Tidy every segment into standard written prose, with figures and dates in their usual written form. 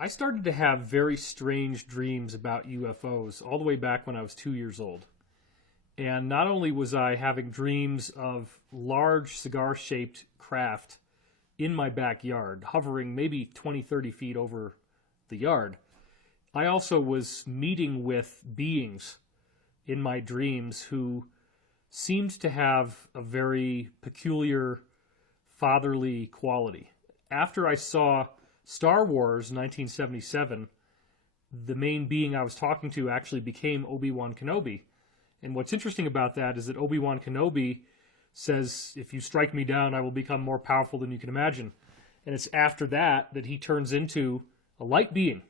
I started to have very strange dreams about UFOs all the way back when I was 2 years old. And not only was I having dreams of large cigar-shaped craft in my backyard, hovering maybe 20, 30 feet over the yard, I also was meeting with beings in my dreams who seemed to have a very peculiar fatherly quality. After I saw Star Wars 1977, the main being I was talking to actually became Obi-Wan Kenobi. And what's interesting about that is that Obi-Wan Kenobi says, if you strike me down, I will become more powerful than you can imagine. And it's after that that he turns into a light being.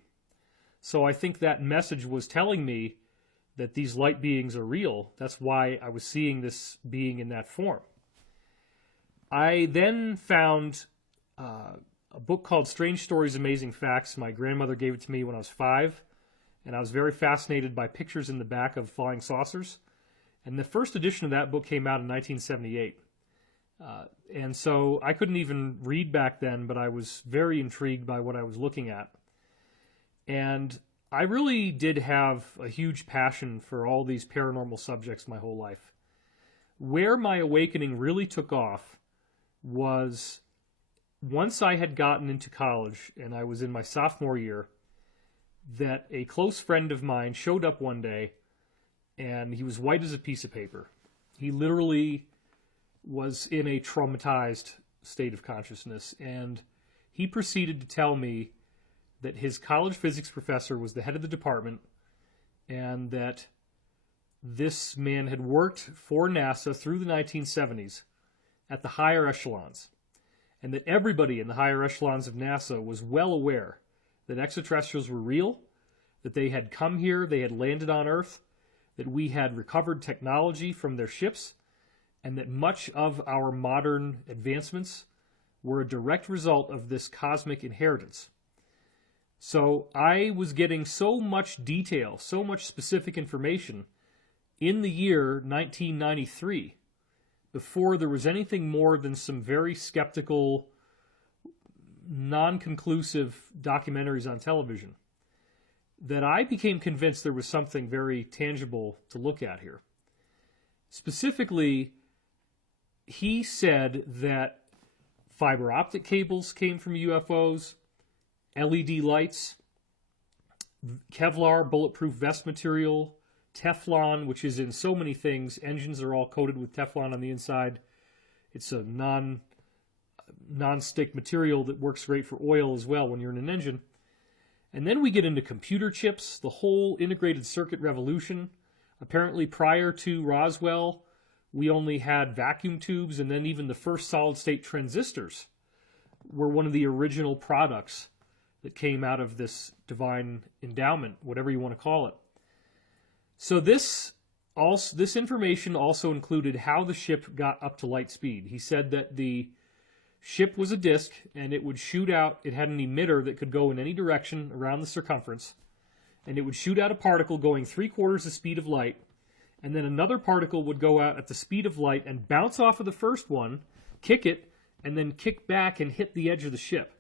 So I think that message was telling me that these light beings are real. That's why I was seeing this being in that form. I then found a book called Strange Stories, Amazing Facts. My grandmother gave it to me when I was 5, and I was very fascinated by pictures in the back of flying saucers. And the first edition of that book came out in 1978. And so I couldn't even read back then, but I was very intrigued by what I was looking at. And I really did have a huge passion for all these paranormal subjects my whole life. Where my awakening really took off was once I had gotten into college and I was in my sophomore year, that a close friend of mine showed up one day and he was white as a piece of paper. He literally was in a traumatized state of consciousness, and he proceeded to tell me that his college physics professor was the head of the department and that this man had worked for NASA through the 1970s at the higher echelons, and that everybody in the higher echelons of NASA was well aware that extraterrestrials were real, that they had come here, they had landed on Earth, that we had recovered technology from their ships, and that much of our modern advancements were a direct result of this cosmic inheritance. So I was getting so much detail, so much specific information in the year 1993 before there was anything more than some very skeptical, non-conclusive documentaries on television, that I became convinced there was something very tangible to look at here. Specifically, he said that fiber optic cables came from UFOs, LED lights, Kevlar, bulletproof vest material, Teflon, which is in so many things. Engines are all coated with Teflon on the inside. It's a non-stick material that works great for oil as well when you're in an engine. And then we get into computer chips, the whole integrated circuit revolution. Apparently prior to Roswell, we only had vacuum tubes, and then even the first solid-state transistors were one of the original products that came out of this divine endowment, whatever you want to call it. So this information also included how the ship got up to light speed. He said that the ship was a disk, and it would shoot out, it had an emitter that could go in any direction around the circumference, and it would shoot out a particle going 3/4 the speed of light, and then another particle would go out at the speed of light and bounce off of the first one, kick it, and then kick back and hit the edge of the ship.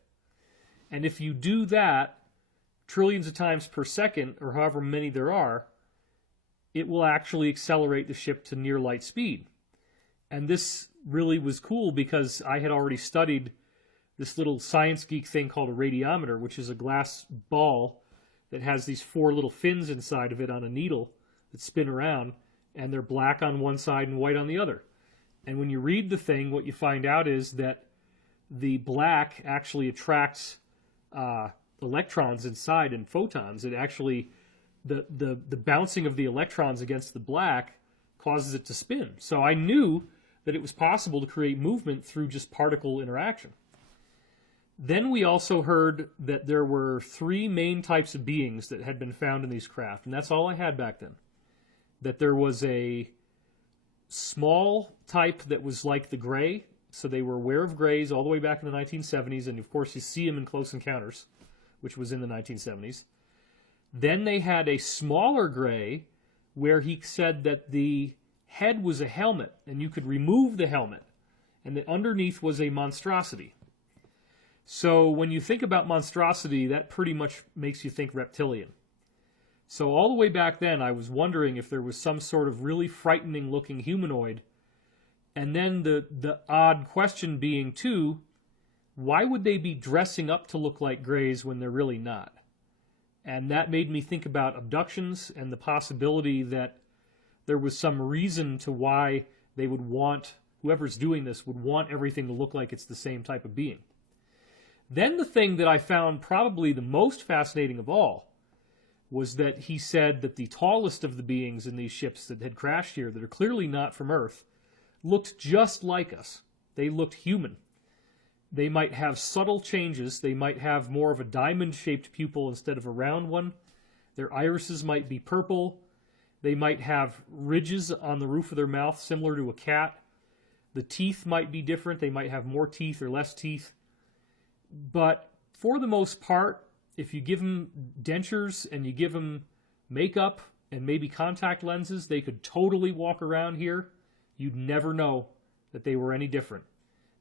And if you do that trillions of times per second, or however many there are, it will actually accelerate the ship to near light speed. And this really was cool because I had already studied this little science geek thing called a radiometer, which is a glass ball that has these 4 little fins inside of it on a needle that spin around, and they're black on one side and white on the other. And when you read the thing, what you find out is that the black actually attracts electrons inside and photons. It actually, the bouncing of the electrons against the black causes it to spin. So I knew that it was possible to create movement through just particle interaction. Then we also heard that there were 3 main types of beings that had been found in these craft, and that's all I had back then. That there was a small type that was like the gray, so they were aware of grays all the way back in the 1970s, and of course you see them in Close Encounters, which was in the 1970s. Then they had a smaller gray where he said that the head was a helmet, and you could remove the helmet, and that underneath was a monstrosity. So when you think about monstrosity, that pretty much makes you think reptilian. So all the way back then, I was wondering if there was some sort of really frightening looking humanoid. And then the odd question being, too, why would they be dressing up to look like Greys when they're really not? And that made me think about abductions and the possibility that there was some reason to why they would want, whoever's doing this, would want everything to look like it's the same type of being. Then the thing that I found probably the most fascinating of all was that he said that the tallest of the beings in these ships that had crashed here, that are clearly not from Earth, looked just like us. They looked human. They might have subtle changes. They might have more of a diamond-shaped pupil instead of a round one. Their irises might be purple. They might have ridges on the roof of their mouth similar to a cat. The teeth might be different. They might have more teeth or less teeth. But for the most part, if you give them dentures and you give them makeup and maybe contact lenses, they could totally walk around here. You'd never know that they were any different.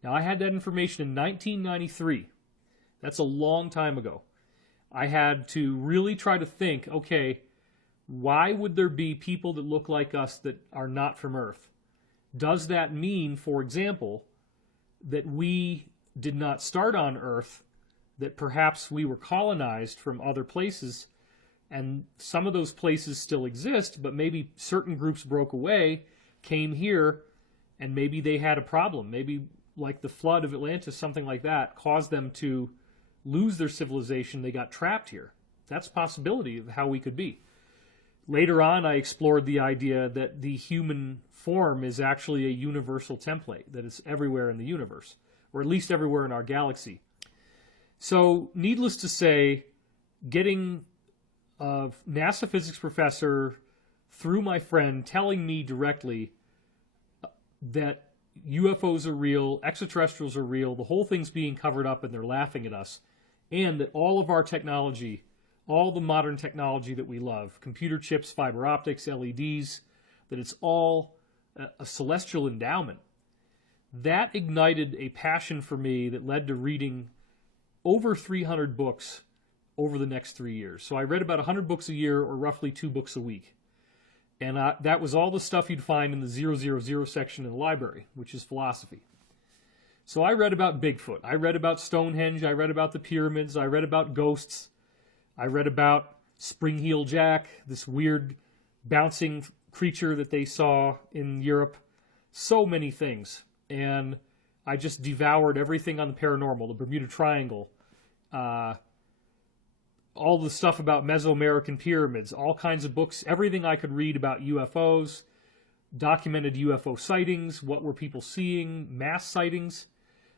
Now, I had that information in 1993. That's a long time ago. I had to really try to think, okay, why would there be people that look like us that are not from Earth? Does that mean, for example, that we did not start on Earth, that perhaps we were colonized from other places, and some of those places still exist, but maybe certain groups broke away, came here, and maybe they had a problem. Maybe like the flood of Atlantis, something like that, caused them to lose their civilization. They got trapped here. That's a possibility of how we could be. Later on, I explored the idea that the human form is actually a universal template, that it's everywhere in the universe, or at least everywhere in our galaxy. So, needless to say, getting a NASA physics professor through my friend telling me directly that UFOs are real, extraterrestrials are real, the whole thing's being covered up and they're laughing at us, and that all of our technology, all the modern technology that we love, computer chips, fiber optics, LEDs, that it's all a celestial endowment. That ignited a passion for me that led to reading over 300 books over the next 3 years. So I read about 100 books a year, or roughly 2 books a week. And that was all the stuff you'd find in the 000 section in the library, which is philosophy. So I read about Bigfoot. I read about Stonehenge. I read about the pyramids. I read about ghosts. I read about Spring-Heel Jack, this weird bouncing creature that they saw in Europe. So many things. And I just devoured everything on the paranormal, the Bermuda Triangle, all the stuff about Mesoamerican pyramids, all kinds of books, everything I could read about UFOs, documented UFO sightings, what were people seeing, mass sightings.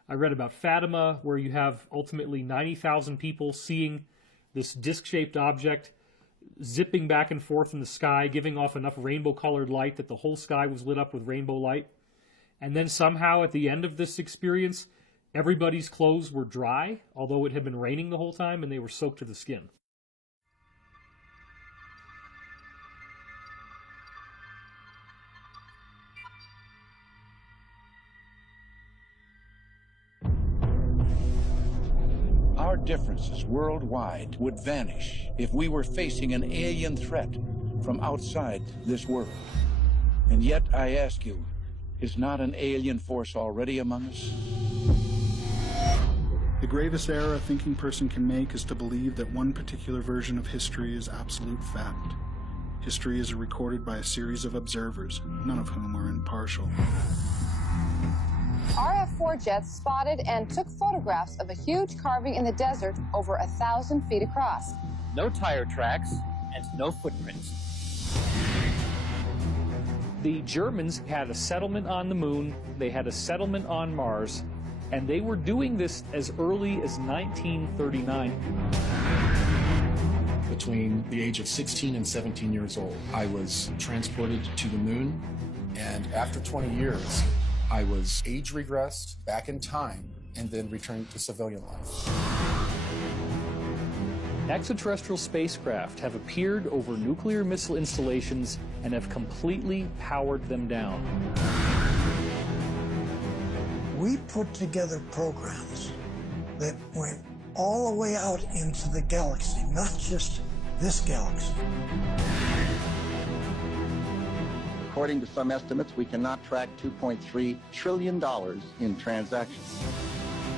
I read about Fatima, where you have ultimately 90,000 people seeing this disc-shaped object zipping back and forth in the sky, giving off enough rainbow-colored light that the whole sky was lit up with rainbow light. And then somehow at the end of this experience, everybody's clothes were dry, although it had been raining the whole time, and they were soaked to the skin. Our differences worldwide would vanish if we were facing an alien threat from outside this world. And yet, I ask you, is not an alien force already among us? The gravest error a thinking person can make is to believe that one particular version of history is absolute fact. History is recorded by a series of observers, none of whom are impartial. RF-4 jets spotted and took photographs of a huge carving in the desert over 1,000 feet across. No tire tracks and no footprints. The Germans had a settlement on the moon, they had a settlement on Mars, and they were doing this as early as 1939. Between the age of 16 and 17 years old, I was transported to the moon, and after 20 years, I was age regressed back in time and then returned to civilian life. Extraterrestrial spacecraft have appeared over nuclear missile installations and have completely powered them down. We put together programs that went all the way out into the galaxy, not just this galaxy. According to some estimates, we cannot track $2.3 trillion in transactions.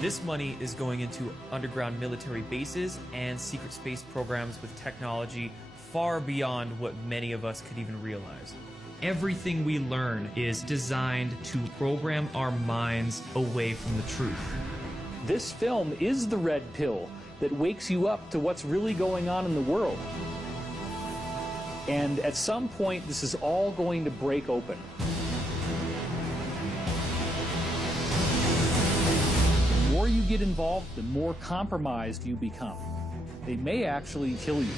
This money is going into underground military bases and secret space programs with technology far beyond what many of us could even realize. Everything we learn is designed to program our minds away from the truth. This film is the red pill that wakes you up to what's really going on in the world. And at some point, this is all going to break open. The more you get involved, the more compromised you become. They may actually kill you.